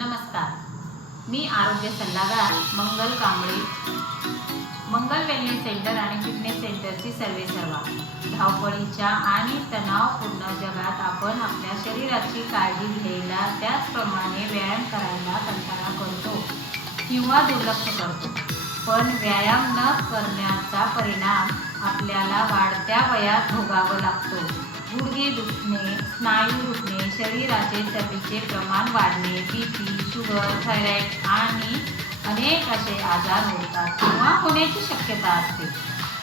नमस्कार. मी आरोग्य सल्लागार मंगल कांबळे. मंगल वेलनेस सेंटर आणि फिटनेस सेंटरची सर्वे सर्वा. धावपळीच्या आणि तणावपूर्ण जगात आपण आपल्या शरीराची काळजी घ्यायला त्याचप्रमाणे व्यायाम करायला कंटाळा करतो किंवा दुर्लक्ष करतो. पण व्यायाम न करण्याचा परिणाम आपल्याला वाढत्या वयात भोगावं लागतो. गुडघे दुखणे स्नायू दुखणे शरीराचे चवीचे प्रमाण वाढणे बी पी शुगर थायरॉईड आणि अनेक असे आजार होतात किंवा होण्याची शक्यता असते.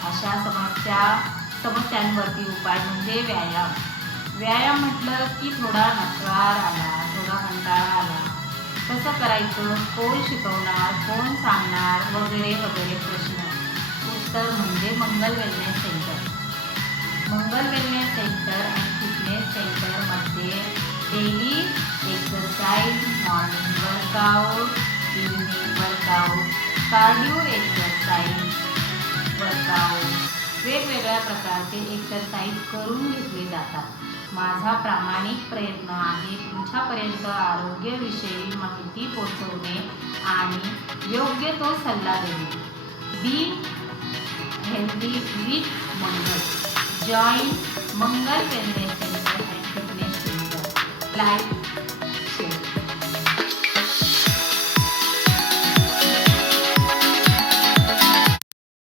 अशा समस्या समस्यांवरती उपाय म्हणजे व्यायाम. व्यायाम म्हटलं की थोडा नकार आला थोडा कंटाळा आला. कसं करायचं? कोण शिकवणार? कोण सांगणार? वगैरे वगैरे प्रश्न. उत्तर म्हणजे Mangal wellness centre daily exercise morning workout evening workout cardio exercise workout वेगवेगळ्या प्रकारचे एक्सरसाइज करून घेतले जातात. माझा प्रामाणिक प्रयत्न आहे तुमच्यापर्यंत आरोग्यविषयी माहिती पोचवणे आणि योग्य तो सल्ला देणे. Be healthy with Mangal. Join Mangal wellness centre and fitness centre life